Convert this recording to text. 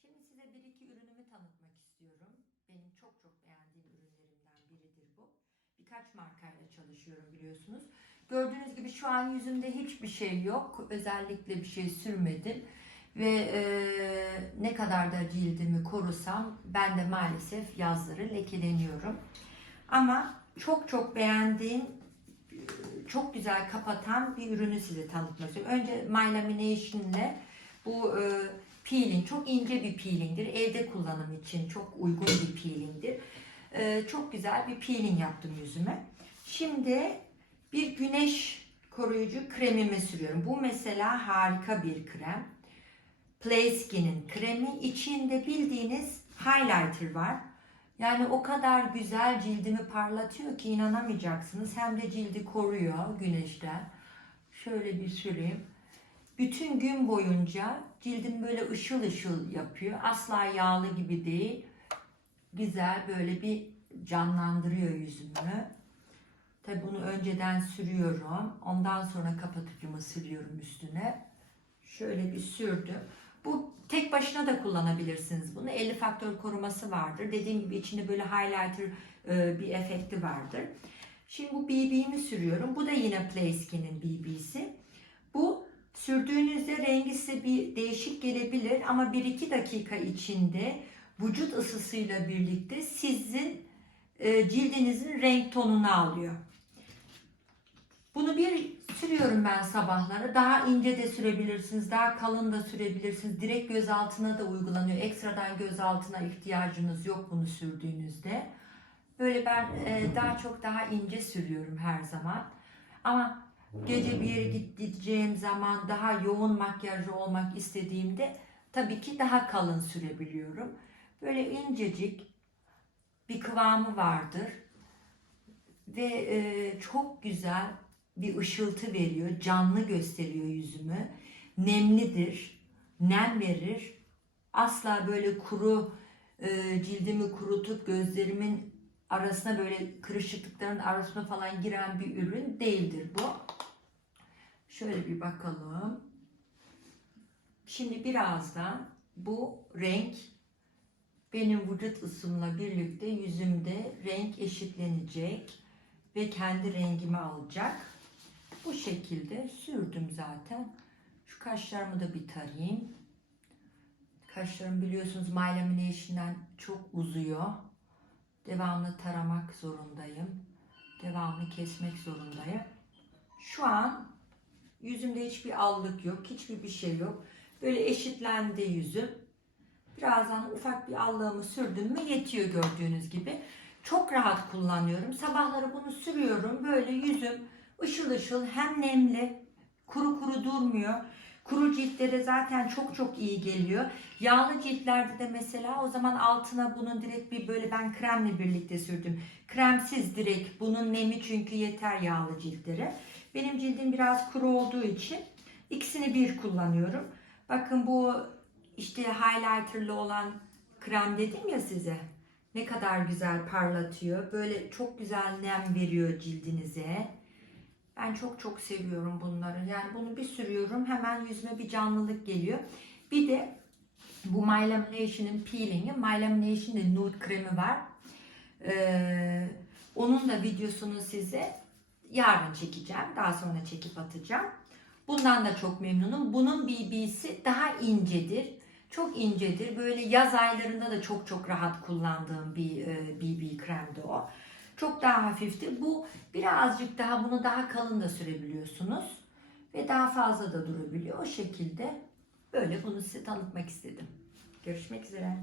Şimdi size bir iki ürünümü tanıtmak istiyorum. Benim çok çok beğendiğim ürünlerimden biridir bu. Birkaç markayla çalışıyorum biliyorsunuz. Gördüğünüz gibi şu an yüzümde hiçbir şey yok. Özellikle bir şey sürmedim. Ve e, ne kadar da cildimi korusam ben de maalesef yazları lekeleniyorum. Ama çok çok beğendiğim çok güzel kapatan bir ürünü size tanıtmak istiyorum. Önce My Lamination ile bu e, peeling çok ince bir peelingdir. Evde kullanım için çok uygun bir peelingdir. E, çok güzel bir peeling yaptım yüzüme. Şimdi bir güneş koruyucu kremimi sürüyorum. Bu mesela harika bir krem. Playskin'in kremi. İçinde bildiğiniz highlighter var. Yani o kadar güzel cildimi parlatıyor ki inanamayacaksınız. Hem de cildi koruyor güneşten. Şöyle bir süreyim. Bütün gün boyunca cildim böyle ışıl ışıl yapıyor. Asla yağlı gibi değil. Güzel böyle bir canlandırıyor yüzümü. Tabi bunu önceden sürüyorum. Ondan sonra kapatıcımı sürüyorum üstüne. Şöyle bir sürdüm. Bu tek başına da kullanabilirsiniz bunu. 50 faktör koruması vardır. Dediğim gibi içinde böyle highlighter e, bir efekti vardır. Şimdi bu BB'mi sürüyorum. Bu da yine Playskin'in BB'si. Bu sürdüğünüzde rengi size bir değişik gelebilir ama 1-2 dakika içinde vücut ısısıyla birlikte sizin e, cildinizin renk tonunu alıyor. Bunu bir sürüyorum ben sabahları. Daha ince de sürebilirsiniz, daha kalın da sürebilirsiniz. Direkt göz altına da uygulanıyor. Ekstradan göz altına ihtiyacınız yok bunu sürdüğünüzde. Böyle ben e, daha çok daha ince sürüyorum her zaman. Ama gece bir yere gideceğim zaman daha yoğun makyajlı olmak istediğimde tabii ki daha kalın sürebiliyorum. Böyle incecik bir kıvamı vardır ve e, çok güzel bir ışıltı veriyor, canlı gösteriyor yüzümü. Nemlidir, nem verir. Asla böyle kuru e, cildimi kurutup gözlerimin arasına böyle kırışıklıkların arasına falan giren bir ürün değildir bu. Şöyle bir bakalım. Şimdi birazdan bu renk benim vücut ısımla birlikte yüzümde renk eşitlenecek ve kendi rengimi alacak. Bu şekilde sürdüm zaten. Şu kaşlarımı da bir tarayayım. Kaşlarım biliyorsunuz My Lamination'dan çok uzuyor. Devamlı taramak zorundayım. Devamlı kesmek zorundayım. Şu an yüzümde hiçbir allık yok. Hiçbir bir şey yok. Böyle eşitlendi yüzüm. Birazdan ufak bir allığımı sürdüm mü yetiyor gördüğünüz gibi. Çok rahat kullanıyorum. Sabahları bunu sürüyorum. Böyle yüzüm ışıl ışıl hem nemli, kuru kuru durmuyor. Kuru ciltlere zaten çok çok iyi geliyor. Yağlı ciltlerde de mesela o zaman altına bunun direkt bir böyle ben kremle birlikte sürdüm. Kremsiz direkt bunun nemi çünkü yeter yağlı ciltlere. Benim cildim biraz kuru olduğu için ikisini bir kullanıyorum. Bakın bu işte highlighterlı olan krem dedim ya size. Ne kadar güzel parlatıyor. Böyle çok güzel nem veriyor cildinize. Ben çok çok seviyorum bunları. Yani bunu bir sürüyorum hemen yüzüme bir canlılık geliyor. Bir de bu My Lamination'ın peeling'i. My Lamination'ın nude kremi var. Ee, onun da videosunu size yarın çekeceğim. Daha sonra çekip atacağım. Bundan da çok memnunum. Bunun BB'si daha incedir. Çok incedir. Böyle yaz aylarında da çok çok rahat kullandığım bir e, BB kremdi o. Çok daha hafiftir. Bu birazcık daha bunu daha kalın da sürebiliyorsunuz. Ve daha fazla da durabiliyor. O şekilde böyle bunu size tanıtmak istedim. Görüşmek üzere.